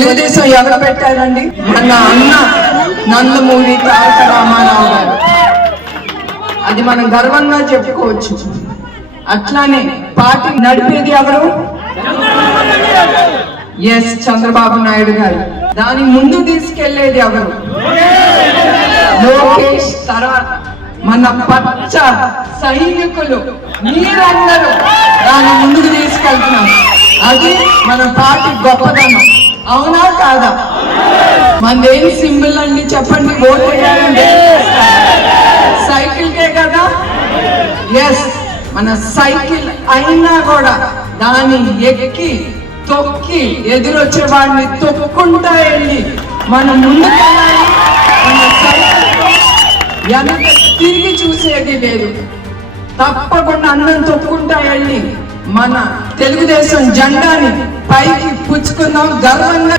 తెలుగుదేశం ఎవరు పెట్టారండి? మన అన్న నందమూరి తారక రామారావు గారు. అది మనం గర్వంగా చెప్పుకోవచ్చు. అట్లానే పార్టీ నడిపేది ఎవరు? ఎస్ చంద్రబాబు నాయుడు గారు. దాని ముందు తీసుకెళ్లేది ఎవరు? లోకేష్. తర్వాత మన పచ్చ సైనికులు మీరందరూ దాని ముందుకు తీసుకెళ్తున్నాం. అది మన పార్టీ గొప్పదనం. అవునా కాదా? మనదేం సింబల్ అండి చెప్పండి? ఓటు వేయాలంటే సైకిల్కే కదా. ఎస్, మన సైకిల్ అయినా కూడా దాన్ని ఎక్కి తొక్కి ఎదురొచ్చే వాడిని తొక్కుంటా వెళ్ళి మనం ముందుకెళ్ళాలి. మన సైకిల్ వెనక తిరిగి చూసేది లేదు. తప్పకుండా అన్నం తొక్కుంటా వెళ్ళి మన తెలుగుదేశం జెండాని పైకి పుచ్చుకుందాం గర్వంగా.